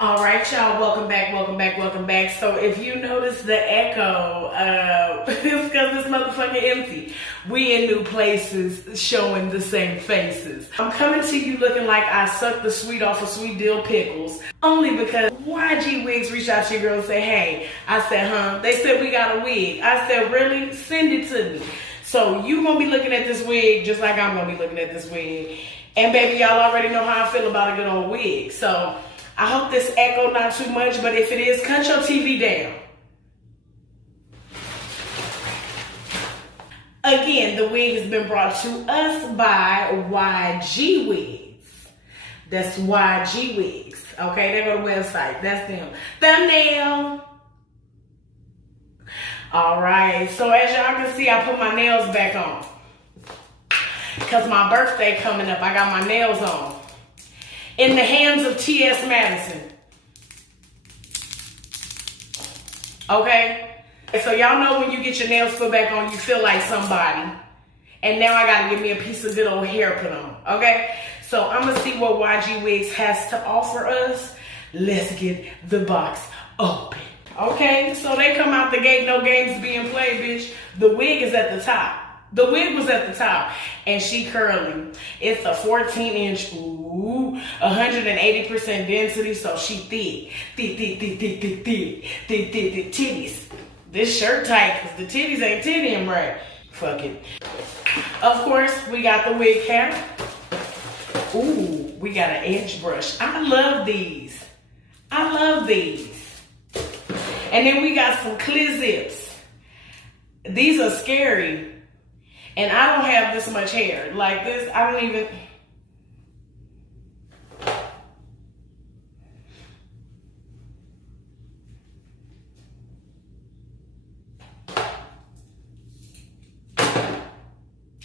All right, y'all, welcome back. So if you notice the echo, it's because this motherfucker empty. We in new places showing the same faces. I'm coming to you looking like I sucked the sweet off of sweet dill pickles, only because YGwigs reached out to your girl and said, hey. I said, huh? They said we got a wig. I said, really? Send it to me. So you gonna be looking at this wig just like I'm gonna be looking at this wig. And baby, y'all already know how I feel about a good old wig. So I hope this echo not too much, but if it is, cut your TV down. Again, the wig has been brought to us by YGwigs. That's YGwigs. Okay, they go to the website. That's them. Thumbnail. All right, so as y'all can see, I put my nails back on. Because my birthday coming up, I got my nails on. In the hands of T.S. Madison. Okay? So y'all know when you get your nails put back on, you feel like somebody. And now I gotta get me a piece of good old hair put on. Okay? So I'm gonna see what YGwigs has to offer us. Let's get the box open. Okay? So they come out the gate, no games being played, bitch. The wig is at the top. The wig was at the top, and she curly. It's a 14-inch, 180% density, so she thick titties. This shirt tight, because the titties ain't tittying right. Fuck it. Of course, we got the wig cap. Ooh, we got an edge brush. I love these. And then we got some clear zips. These are scary. And I don't have this much hair. Like this, I don't even...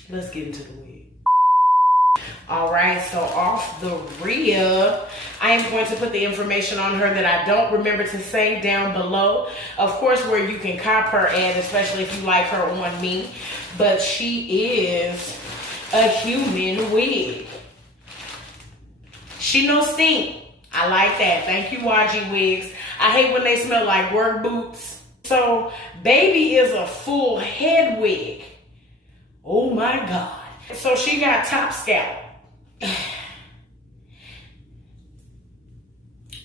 Let's get into the wig. All right, so off the reel, I am going to put the information on her that I don't remember to say down below. Of course, where you can cop her at, especially if you like her on me. But she is a human wig. She no stink. I like that. Thank you, YGwigs. I hate when they smell like work boots. So, baby is a full head wig. Oh my God. So she got top scalp.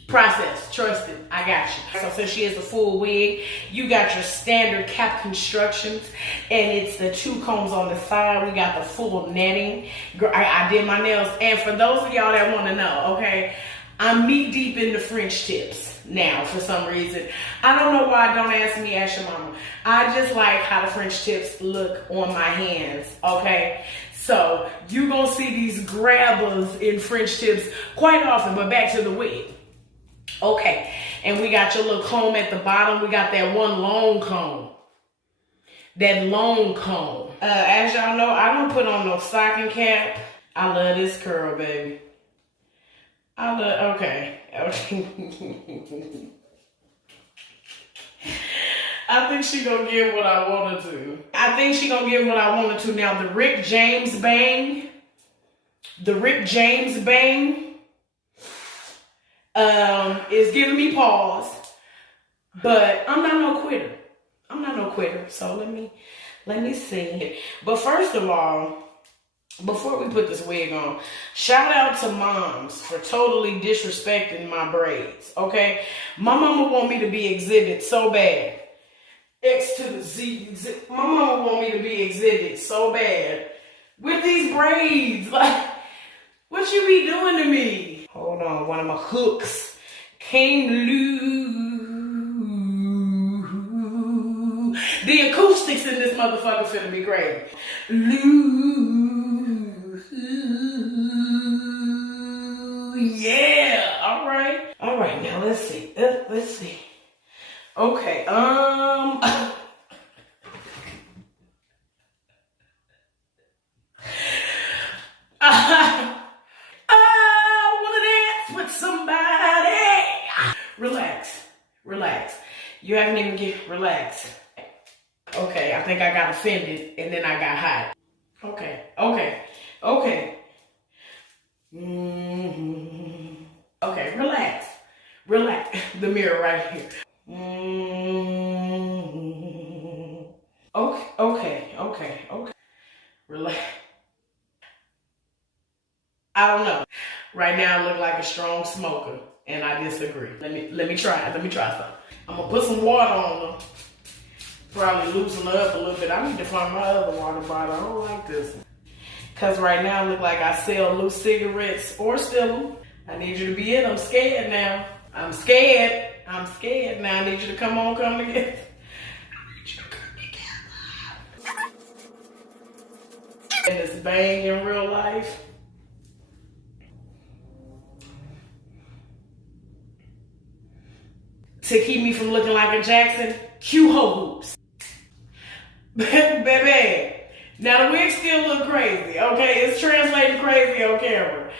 Process, trust it, I got you. So since she is a full wig, you got your standard cap constructions, and it's the 2 combs on the side. We got the full netting. I did my nails, and for those of y'all that want to know, okay, I'm knee deep in the French tips now for some reason. I don't know why. Don't ask me, ask your mama. I just like how the French tips look on my hands, okay? So you gonna see these grabbers in French tips quite often, but back to the wig. Okay, and we got your little comb at the bottom. We got that one long comb. That long comb. As y'all know, I don't put on no stocking cap. I love this curl, baby. Okay. I think she gonna give what I want her to. Now, the Rick James bang. Is giving me pause, but I'm not no quitter. So let me see. But first of all, before we put this wig on, shout out to moms for totally disrespecting my braids. Okay, my mama want me to be exhibit so bad. X to the Z. My mama want me to be exhibit so bad with these braids. Like, what you be doing to me? Hold on, one of my hooks came loose. The acoustics in this motherfucker finna be great. Loose. Yeah, all right. All right, now let's see. Okay, Relax. You haven't even relaxed. Okay, I think I got offended and then I got hot. Okay. Okay, relax. the mirror right here. Okay. Relax. I don't know. Right now I look like a strong smoker, and I disagree. Let me try something. I'm gonna put some water on her. Probably loosen her up a little bit. I need to find my other water bottle. I don't like this one. Cause right now I look like I sell loose cigarettes or steal them. I need you to be in. I'm scared now. I'm scared now. I need you to come together. I need you to come together. And this bang in real life. To keep me from looking like a Jackson, cue ho hoops. Baby. Now the wig still look crazy, okay? It's translated crazy on camera.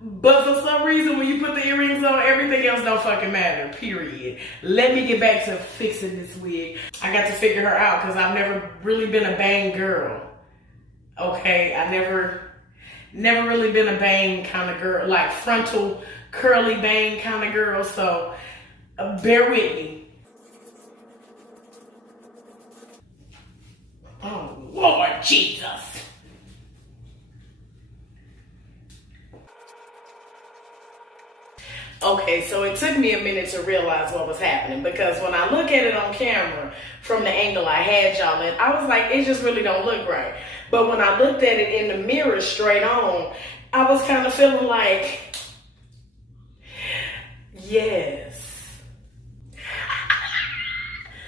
But for some reason, when you put the earrings on, everything else don't fucking matter, period. Let me get back to fixing this wig. I got to figure her out because I've never really been a bang girl. Okay, I never really been a bang kind of girl, like frontal curly bang kind of girl, so bear with me. Oh, Lord Jesus. Okay, so it took me a minute to realize what was happening because when I look at it on camera from the angle I had y'all in, I was like, it just really don't look right. But when I looked at it in the mirror straight on, I was kind of feeling like, yes.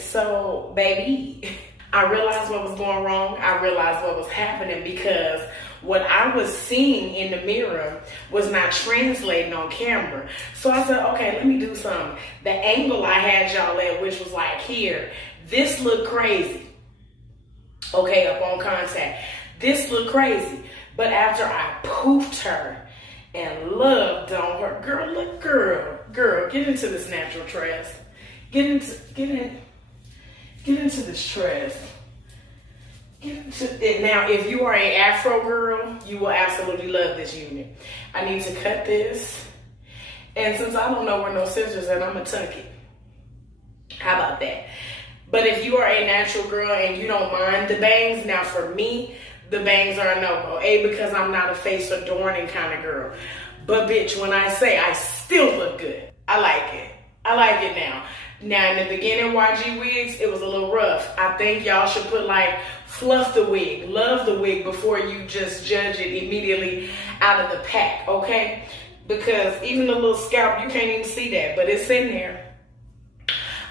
So, baby, I realized what was going wrong. I realized what was happening because what I was seeing in the mirror was not translating on camera. So I said, okay, let me do something. The angle I had y'all at, which was like here, this looked crazy. Okay, up on contact. This looked crazy. But after I poofed her and loved on her, girl, get into this natural tress. Get into this tress. Now, if you are an Afro girl, you will absolutely love this unit. I need to cut this. And since I don't know where no scissors are, I'm going to tuck it. How about that? But if you are a natural girl and you don't mind the bangs, now for me, the bangs are a no-go. Because I'm not a face adorning kind of girl. But bitch, when I say I still look good, I like it. I like it now. Now, in the beginning, YGwigs, it was a little rough. I think y'all should put like, fluff the wig, love the wig before you just judge it immediately out of the pack, okay? Because even the little scalp, you can't even see that, but it's in there.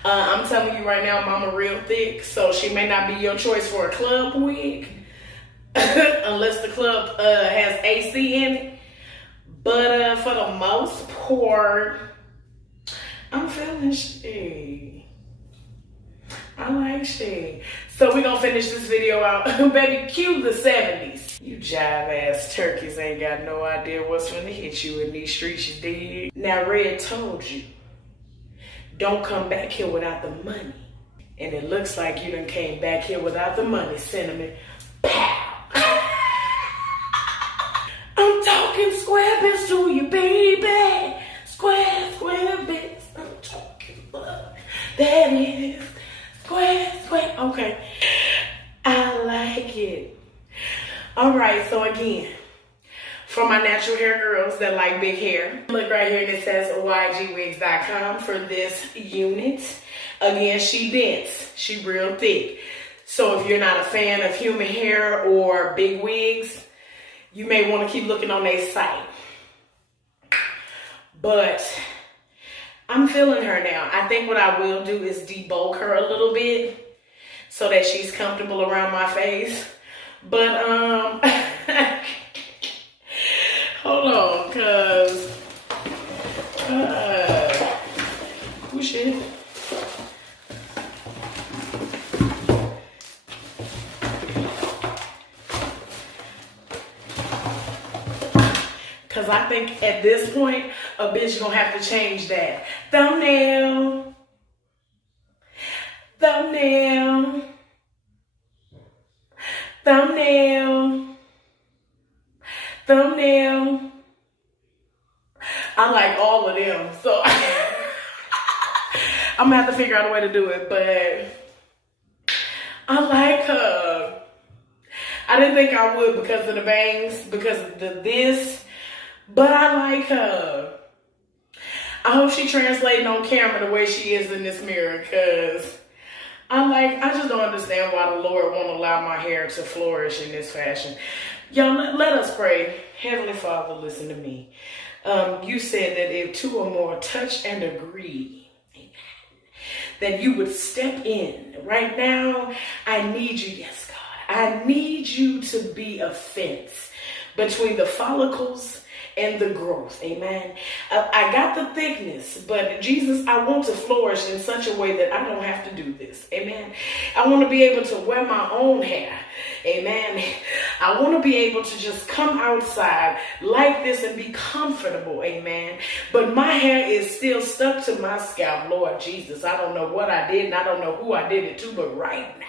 I'm telling you right now, mama real thick, so she may not be your choice for a club wig, unless the club has AC in it. But for the most part, I'm feeling shit. I like shit. So we're gonna finish this video out. Baby, cue the 70s. You jive ass turkeys ain't got no idea what's gonna hit you in these streets, you dig? Now Red told you, don't come back here without the money. And it looks like you done came back here without the money, Cinnamon. Pow! I'm talking square bits to you, baby. Square bits. I'm talking about that is square. Okay. I like it. Alright, so again, for my natural hair girls that like big hair, look right here and it says YGwigs.com for this unit. Again, she dense. She real thick. So if you're not a fan of human hair or big wigs, you may want to keep looking on their site. But I'm feeling her now. I think what I will do is debulk her a little bit so that she's comfortable around my face. But, hold on, cause, oh shit. Cause I think at this point, a bitch gonna have to change that. Thumbnail. I like all of them, so I'm gonna have to figure out a way to do it, but I like her. I didn't think I would because of the bangs, because of this, but I like her. I hope she translating on camera the way she is in this mirror, because I just don't understand why the Lord won't allow my hair to flourish in this fashion. Y'all, let us pray. Heavenly Father, listen to me. You said that if two or more touch and agree, that you would step in. Right now, I need you, yes, God. I need you to be a fence between the follicles and the growth. Amen. I got the thickness, but Jesus, I want to flourish in such a way that I don't have to do this. Amen. I want to be able to wear my own hair. Amen. I want to be able to just come outside like this and be comfortable. Amen. But my hair is still stuck to my scalp. Lord Jesus, I don't know what I did and I don't know who I did it to, but right now,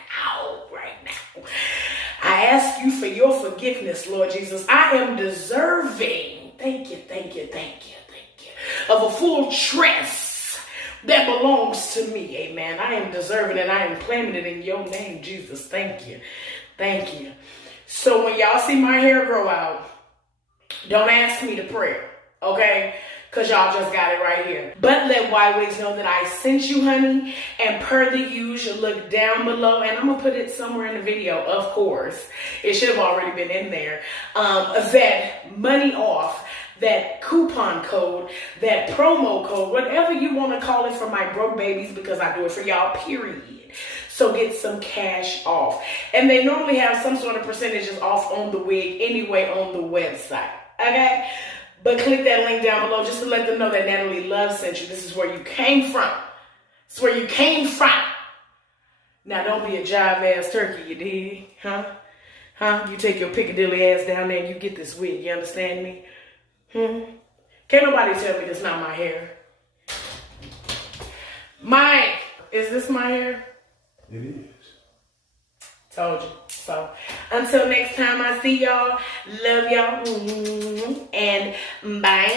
I ask you for your forgiveness, Lord Jesus. I am deserving. Thank you, of a full tress that belongs to me. Amen. I am deserving and I am claiming it in your name, Jesus. Thank you. So when y'all see my hair grow out, don't ask me to pray, okay? Because y'all just got it right here. But let YGwigs know that I sent you, honey. And per the usual, look down below. And I'm going to put it somewhere in the video, of course. It should have already been in there. That money off, that coupon code, that promo code, whatever you want to call it for my broke babies, because I do it for y'all, period. So get some cash off. And they normally have some sort of percentages off on the wig anyway on the website. Okay? But click that link down below just to let them know that Natalie Love sent you. This is where you came from. It's where you came from. Now, don't be a jive-ass turkey, you dig? Huh? You take your Piccadilly ass down there and you get this wig. You understand me? Can't nobody tell me that's not my hair. Mike, is this my hair? It is. Told you. So, until next time I see y'all, love y'all, and bye.